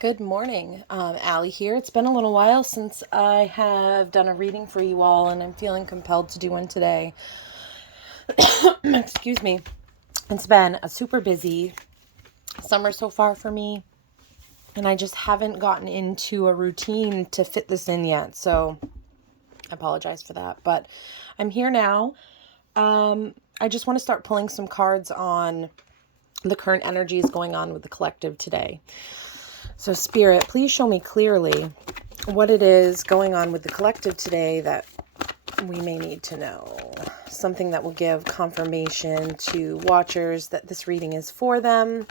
Good morning, Allie here. It's been a little while since I have done a reading for you all, and I'm feeling compelled to do one today. Excuse me. It's been a super busy summer so far for me, and I just haven't gotten into a routine to fit this in yet, so I apologize for that. But I'm here now. I just want to start pulling some cards on the current energies going on with the collective today. So Spirit, please show me clearly what it is going on with the collective today that we may need to know. Something that will give confirmation to watchers that this reading is for them.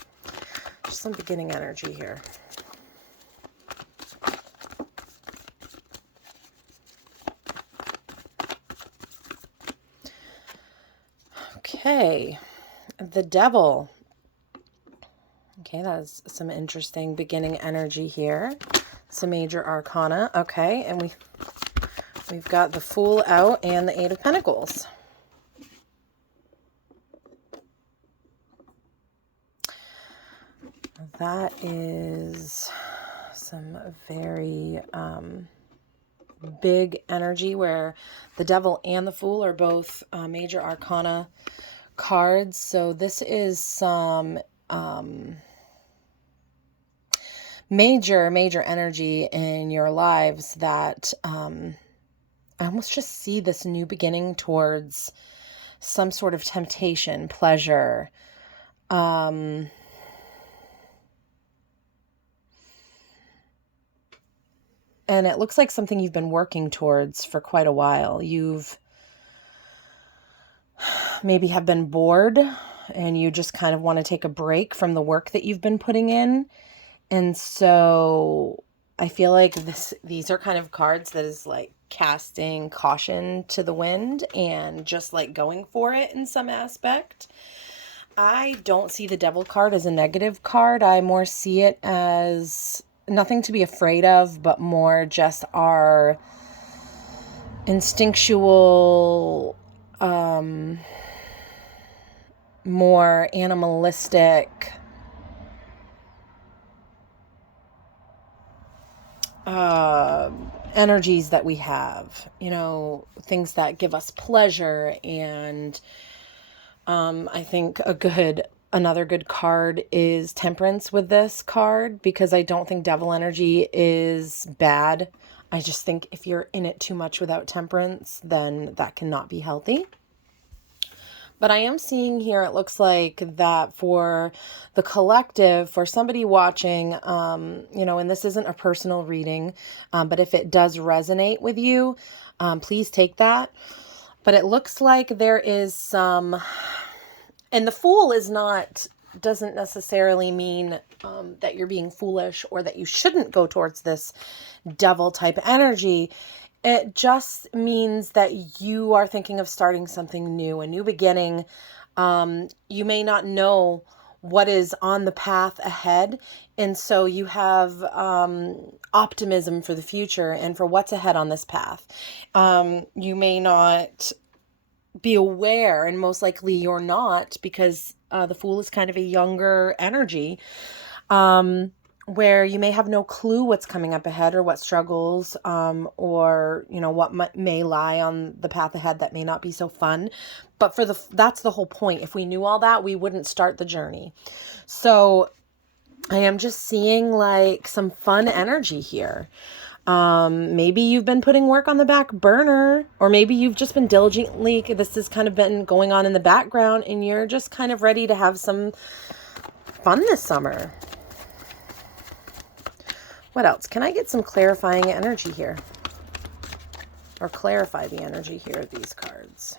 Just some beginning energy here. Okay, the Devil. Okay, that's some interesting beginning energy here. Some major arcana. Okay, and we've got the Fool out and the Eight of Pentacles. That is some very big energy where the Devil and the Fool are both major arcana cards. So this is some major energy in your lives that I almost just see this new beginning towards some sort of temptation, pleasure, and it looks like something you've been working towards for quite a while. You've maybe have been bored and you just kind of want to take a break from the work that you've been putting in. And so I feel like these are kind of cards that is like casting caution to the wind and just like going for it in some aspect. I don't see the Devil card as a negative card. I more see it as nothing to be afraid of, but more just our instinctual, more animalistic energies that we have, things that give us pleasure. And I think another good card is Temperance with this card, because I don't think Devil energy is bad. I just think if you're in it too much without temperance, then that cannot be healthy. But I am seeing here, it looks like that for the collective, for somebody watching, and this isn't a personal reading, but if it does resonate with you, please take that. But it looks like there is some, and the Fool doesn't necessarily mean that you're being foolish or that you shouldn't go towards this Devil type energy. It just means that you are thinking of starting something new, a new beginning. You may not know what is on the path ahead. And so you have optimism for the future and for what's ahead on this path. You may not be aware, and most likely you're not, because the Fool is kind of a younger energy. Where you may have no clue what's coming up ahead or what struggles, or, what may lie on the path ahead that may not be so fun. But that's the whole point. If we knew all that, we wouldn't start the journey. So I am just seeing like some fun energy here. Maybe you've been putting work on the back burner, or maybe you've just been diligently, this has kind of been going on in the background and you're just kind of ready to have some fun this summer. What else? Can I get some clarifying energy here? Or clarify the energy here of these cards?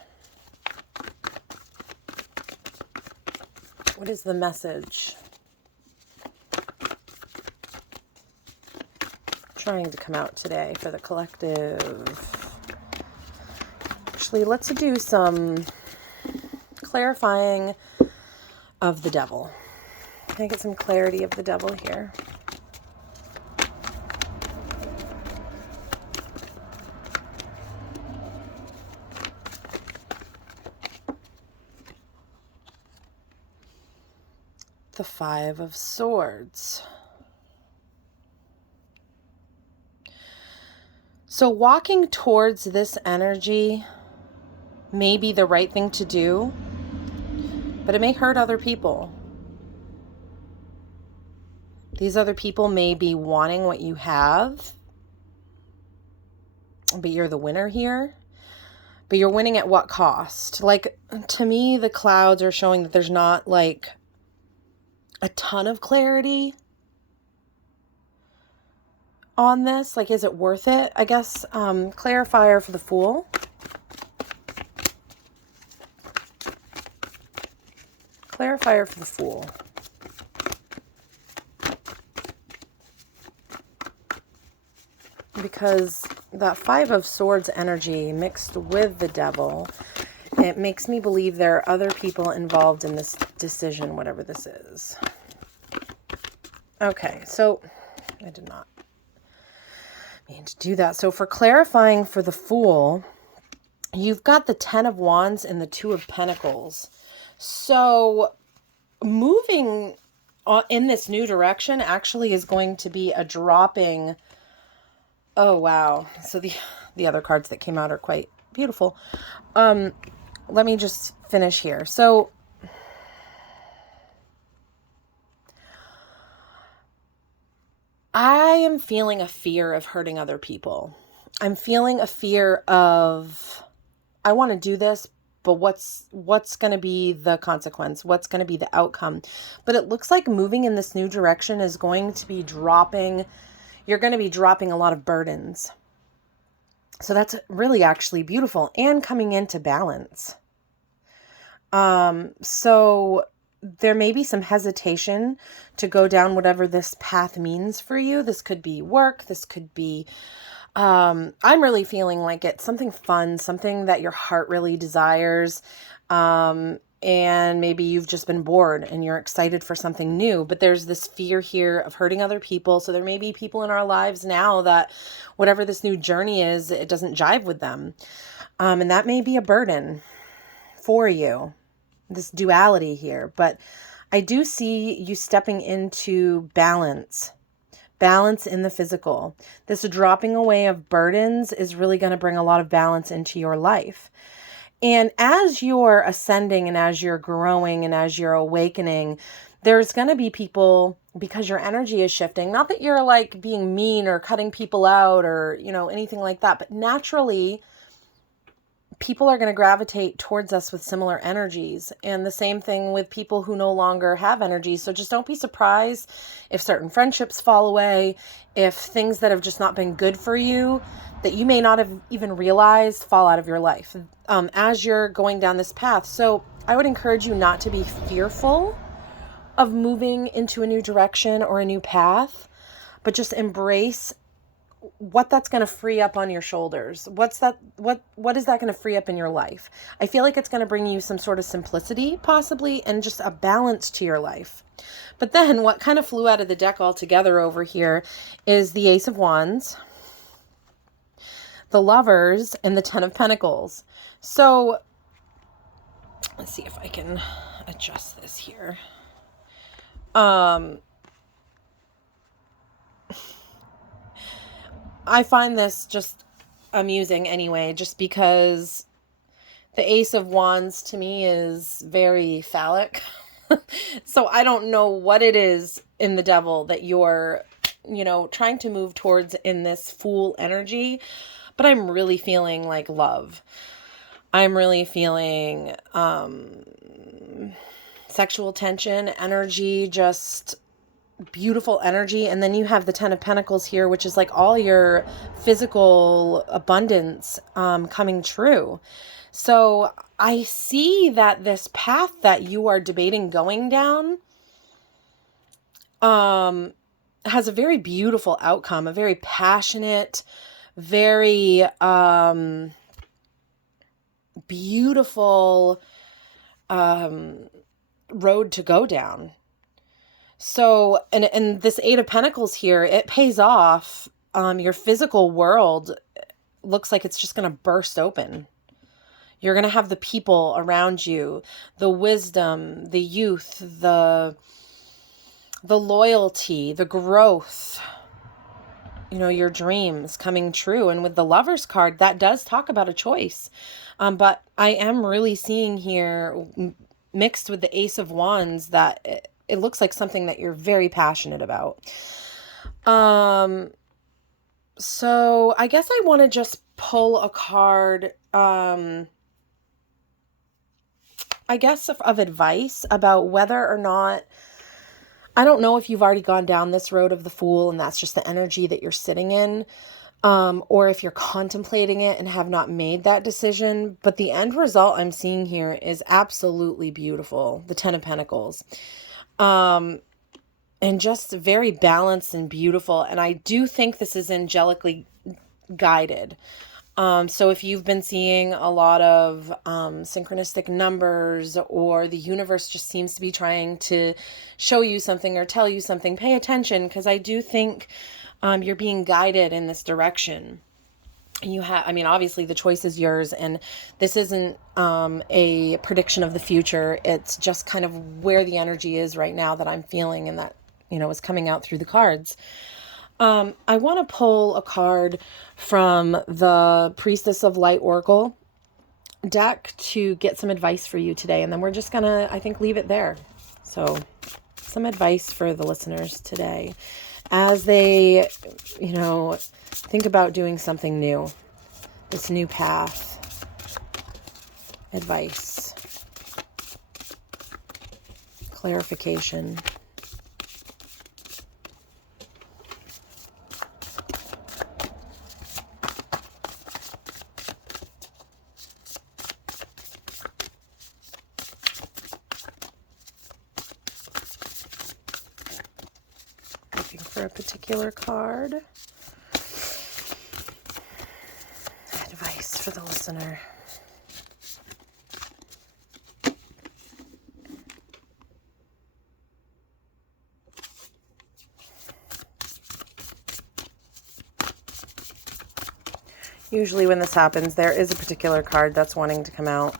What is the message trying to come out today for the collective? Actually, let's do some clarifying of the Devil. Can I get some clarity of the Devil here? The Five of Swords. So walking towards this energy may be the right thing to do, but it may hurt other people. These other people may be wanting what you have, but you're the winner here. But you're winning at what cost? Like, to me, the clouds are showing that there's not like a ton of clarity on this. Like, is it worth it? I guess, clarifier for the Fool. Clarifier for the Fool. Because that Five of Swords energy mixed with the Devil, it makes me believe there are other people involved in this decision, whatever this is. Okay, so I did not mean to do that. So for clarifying for the Fool, you've got the Ten of Wands and the Two of Pentacles. So moving in this new direction actually is going to be a dropping. Oh, wow. So the other cards that came out are quite beautiful. Let me just finish here. So I am feeling a fear of hurting other people. I'm feeling a fear of, I want to do this, but what's going to be the consequence? What's going to be the outcome? But it looks like moving in this new direction is going to be dropping. You're going to be dropping a lot of burdens. So that's really actually beautiful and coming into balance. So there may be some hesitation to go down whatever this path means for you. This could be work. This could be, I'm really feeling like it's something fun, something that your heart really desires. And maybe you've just been bored and you're excited for something new, but there's this fear here of hurting other people. So there may be people in our lives now that whatever this new journey is, it doesn't jive with them. And that may be a burden for you, this duality here. But I do see you stepping into balance in the physical. This dropping away of burdens is really going to bring a lot of balance into your life. And as you're ascending and as you're growing and as you're awakening, there's going to be people, because your energy is shifting, not that you're like being mean or cutting people out or, anything like that, but naturally people are going to gravitate towards us with similar energies, and the same thing with people who no longer have energy. So just don't be surprised if certain friendships fall away, if things that have just not been good for you that you may not have even realized fall out of your life as you're going down this path. So I would encourage you not to be fearful of moving into a new direction or a new path, but just embrace what that's going to free up on your shoulders. What is that going to free up in your life? I feel like it's going to bring you some sort of simplicity possibly, and just a balance to your life. But then what kind of flew out of the deck altogether over here is the Ace of Wands, the Lovers, and the Ten of Pentacles. So let's see if I can adjust this here. I find this just amusing anyway, just because the Ace of Wands to me is very phallic. So I don't know what it is in the Devil that you're, trying to move towards in this Fool energy, but I'm really feeling like love. I'm really feeling sexual tension, energy, just beautiful energy. And then you have the Ten of Pentacles here, which is like all your physical abundance coming true. So I see that this path that you are debating going down has a very beautiful outcome, a very passionate, very beautiful road to go down. So, and this Eight of Pentacles here, it pays off. Your physical world looks like it's just going to burst open. You're going to have the people around you, the wisdom, the youth, the loyalty, the growth. your dreams coming true. And with the Lover's card, that does talk about a choice. But I am really seeing here, mixed with the Ace of Wands, that it looks like something that you're very passionate about. So I guess I want to just pull a card, I guess of advice about whether or not, I don't know if you've already gone down this road of the Fool and that's just the energy that you're sitting in, or if you're contemplating it and have not made that decision. But the end result I'm seeing here is absolutely beautiful. The Ten of Pentacles. And just very balanced and beautiful. And I do think this is angelically guided. So if you've been seeing a lot of synchronistic numbers, or the universe just seems to be trying to show you something or tell you something, pay attention, because I do think you're being guided in this direction. You have, obviously the choice is yours, and this isn't a prediction of the future. It's just kind of where the energy is right now that I'm feeling, and that, is coming out through the cards. I want to pull a card from the Priestess of Light Oracle deck to get some advice for you today. And then we're just going to, I think, leave it there. So some advice for the listeners today as they, think about doing something new, this new path. Advice, clarification. For a particular card. Advice for the listener. Usually when this happens, there is a particular card that's wanting to come out.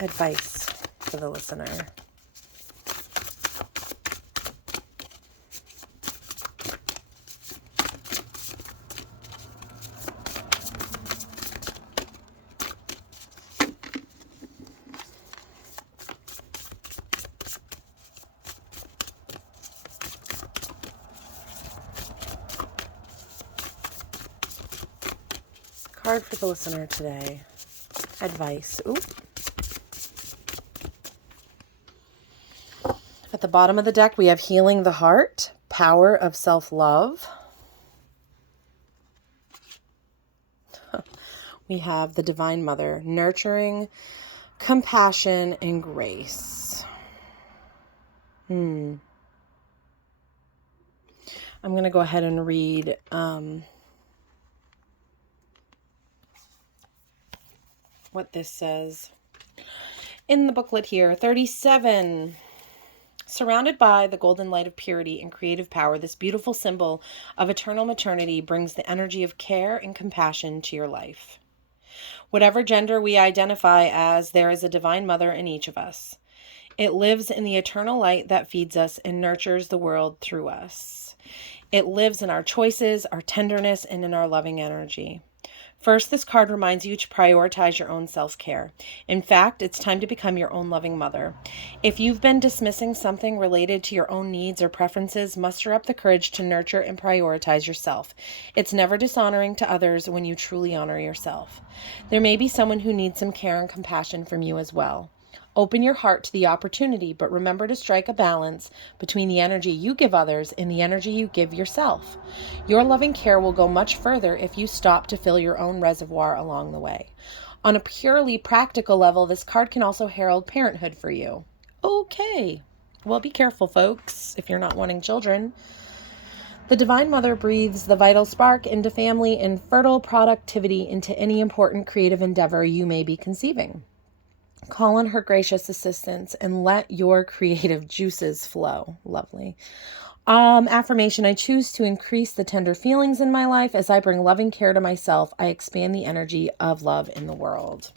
Advice for the listener. Card for the listener today. Advice. Ooh. At the bottom of the deck, we have Healing the Heart, Power of Self-Love. We have the Divine Mother, Nurturing, Compassion, and Grace. I'm going to go ahead and read what this says. In the booklet here, 37. Surrounded by the golden light of purity and creative power, this beautiful symbol of eternal maternity brings the energy of care and compassion to your life. Whatever gender we identify as, there is a divine mother in each of us. It lives in the eternal light that feeds us and nurtures the world through us. It lives in our choices, our tenderness, and in our loving energy. First, this card reminds you to prioritize your own self-care. In fact, it's time to become your own loving mother. If you've been dismissing something related to your own needs or preferences, muster up the courage to nurture and prioritize yourself. It's never dishonoring to others when you truly honor yourself. There may be someone who needs some care and compassion from you as well. Open your heart to the opportunity, but remember to strike a balance between the energy you give others and the energy you give yourself. Your loving care will go much further if you stop to fill your own reservoir along the way. On a purely practical level, this card can also herald parenthood for you. Okay, well, be careful, folks, if you're not wanting children. The Divine Mother breathes the vital spark into family and fertile productivity into any important creative endeavor you may be conceiving. Call on her gracious assistance and let your creative juices flow. Lovely. Affirmation: I choose to increase the tender feelings in my life. As I bring loving care to myself, I expand the energy of love in the world.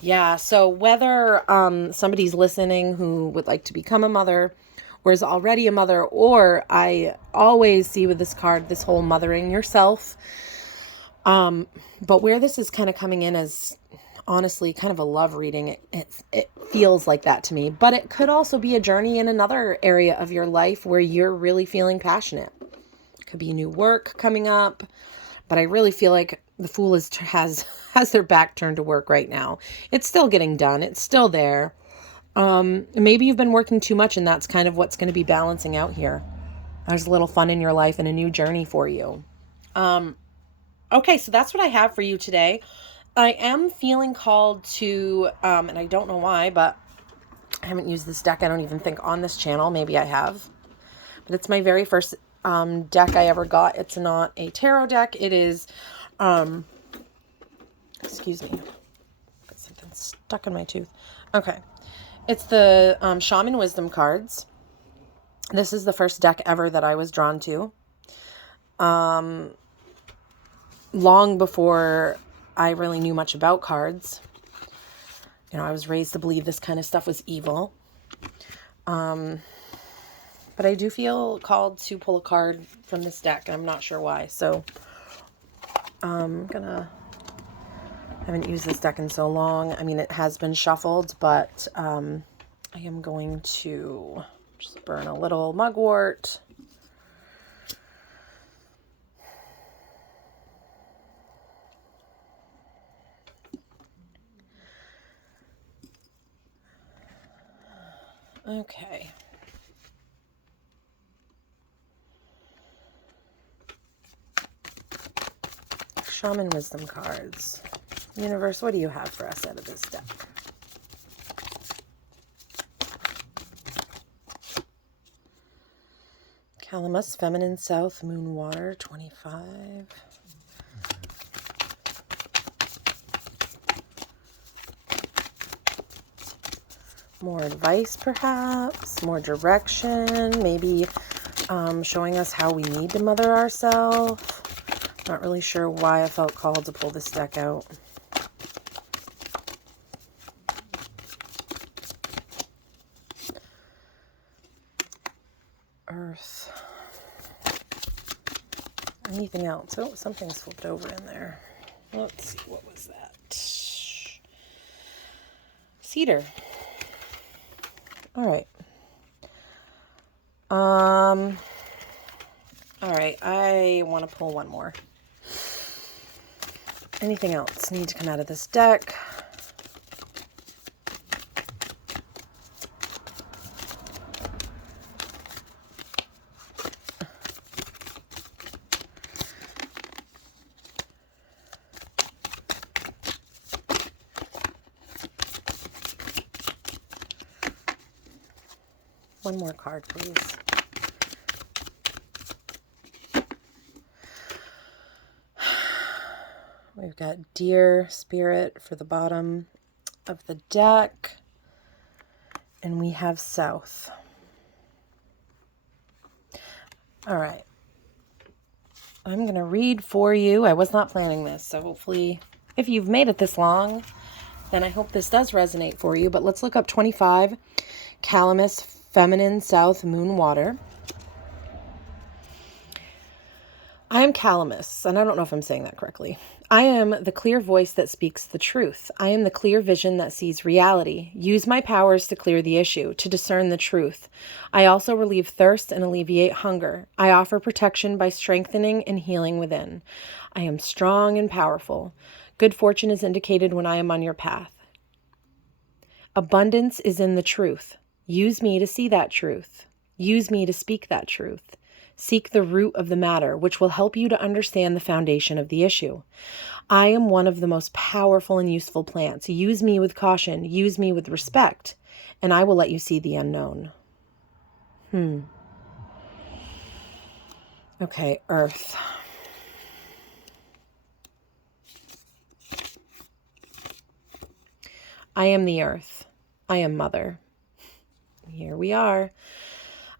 Yeah, so whether somebody's listening who would like to become a mother, or is already a mother, or I always see with this card, this whole mothering yourself. But where this is kind of coming in as honestly kind of a love reading, it feels like that to me, but it could also be a journey in another area of your life where you're really feeling passionate. It could be new work coming up, but I really feel like the Fool has their back turned to work right now. It's still getting done. It's still there. Maybe you've been working too much, and that's kind of what's going to be balancing out here. There's a little fun in your life and a new journey for you. Okay, so that's what I have for you today. I am feeling called to, and I don't know why, but I haven't used this deck, I don't even think, on this channel. Maybe I have. But it's my very first deck I ever got. It's not a tarot deck. It is, excuse me, got something stuck in my tooth. Okay. It's the Shaman Wisdom cards. This is the first deck ever that I was drawn to. Long before I really knew much about cards. You know, I was raised to believe this kind of stuff was evil. But I do feel called to pull a card from this deck, and I'm not sure why. So I haven't used this deck in so long. I mean, it has been shuffled, but I am going to just burn a little mugwort. Okay. Shaman Wisdom cards. Universe, what do you have for us out of this deck? Calamus, Feminine South, Moon Water, 25. More advice, perhaps. More direction. Maybe showing us how we need to mother ourselves. Not really sure why I felt called to pull this deck out. Earth. Anything else? Oh, something's flipped over in there. Let's see, what was that? Cedar. All right. All right, I want to pull one more. Anything else need to come out of this deck? One more card, please. We've got Deer Spirit for the bottom of the deck. And we have South. All right. I'm going to read for you. I was not planning this, so hopefully if you've made it this long, then I hope this does resonate for you. But let's look up 25, Calamus, Feminine South, Moon Water. I am Calamus, and I don't know if I'm saying that correctly. I am the clear voice that speaks the truth. I am the clear vision that sees reality. Use my powers to clear the issue, to discern the truth. I also relieve thirst and alleviate hunger. I offer protection by strengthening and healing within. I am strong and powerful. Good fortune is indicated when I am on your path. Abundance is in the truth. Use me to see that truth. Use me to speak that truth. Seek the root of the matter, which will help you to understand the foundation of the issue. I am one of the most powerful and useful plants. Use me with caution. Use me with respect, and I will let you see the unknown. Okay, Earth. I am the Earth. I am Mother. Here we are.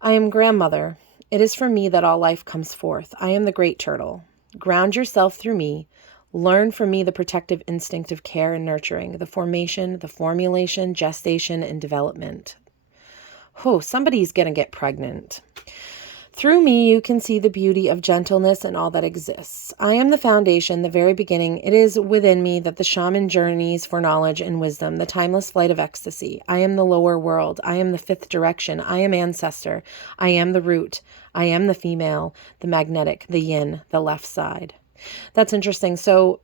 I am Grandmother. It is from me that all life comes forth. I am the great turtle. Ground yourself through me. Learn from me the protective instinct of care and nurturing, the formation, the formulation, gestation, and development. Oh, somebody's going to get pregnant. Through me, you can see the beauty of gentleness and all that exists. I am the foundation, the very beginning. It is within me that the shaman journeys for knowledge and wisdom, the timeless flight of ecstasy. I am the lower world. I am the fifth direction. I am ancestor. I am the root. I am the female, the magnetic, the yin, the left side. That's interesting. So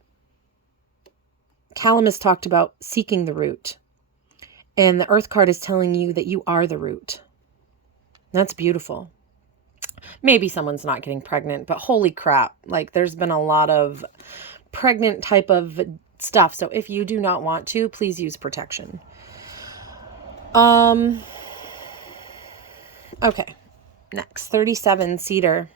Callum has talked about seeking the root. And the earth card is telling you that you are the root. That's beautiful. Maybe someone's not getting pregnant, but holy crap. Like there's been a lot of pregnant type of stuff. So if you do not want to, please use protection. Okay. Next, 37, cedar.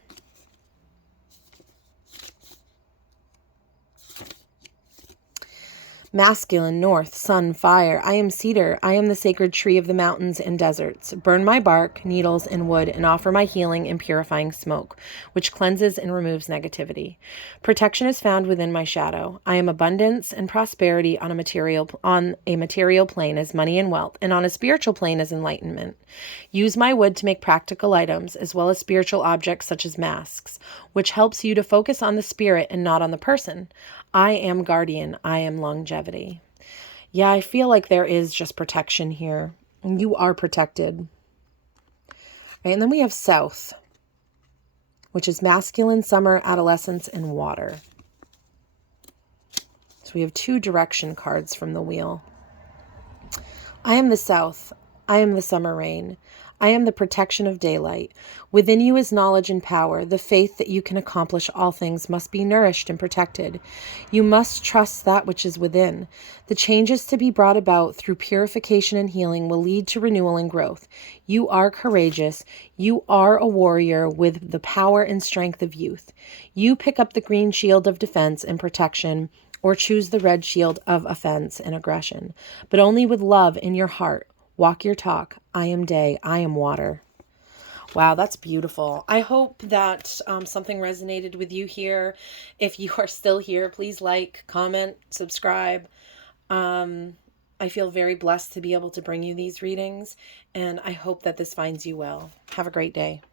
Masculine, north, sun, fire. I am cedar. I am the sacred tree of the mountains and deserts. Burn my bark, needles, and wood, and offer my healing and purifying smoke, which cleanses and removes negativity. Protection is found within my shadow. I am abundance and prosperity on a material plane as money and wealth, and on a spiritual plane as enlightenment. Use my wood to make practical items, as well as spiritual objects such as masks, which helps you to focus on the spirit and not on the person. I am guardian. I am longevity. Yeah, I feel like there is just protection here. You are protected. Right, and then we have south, which is masculine, summer, adolescence, and water. So we have 2 direction cards from the wheel. I am the south. I am the summer rain. I am the protection of daylight. Within you is knowledge and power. The faith that you can accomplish all things must be nourished and protected. You must trust that which is within. The changes to be brought about through purification and healing will lead to renewal and growth. You are courageous. You are a warrior with the power and strength of youth. You pick up the green shield of defense and protection, or choose the red shield of offense and aggression, but only with love in your heart. Walk your talk. I am day. I am water. Wow, that's beautiful. I hope that something resonated with you here. If you are still here, please like, comment, subscribe. I feel very blessed to be able to bring you these readings, and I hope that this finds you well. Have a great day.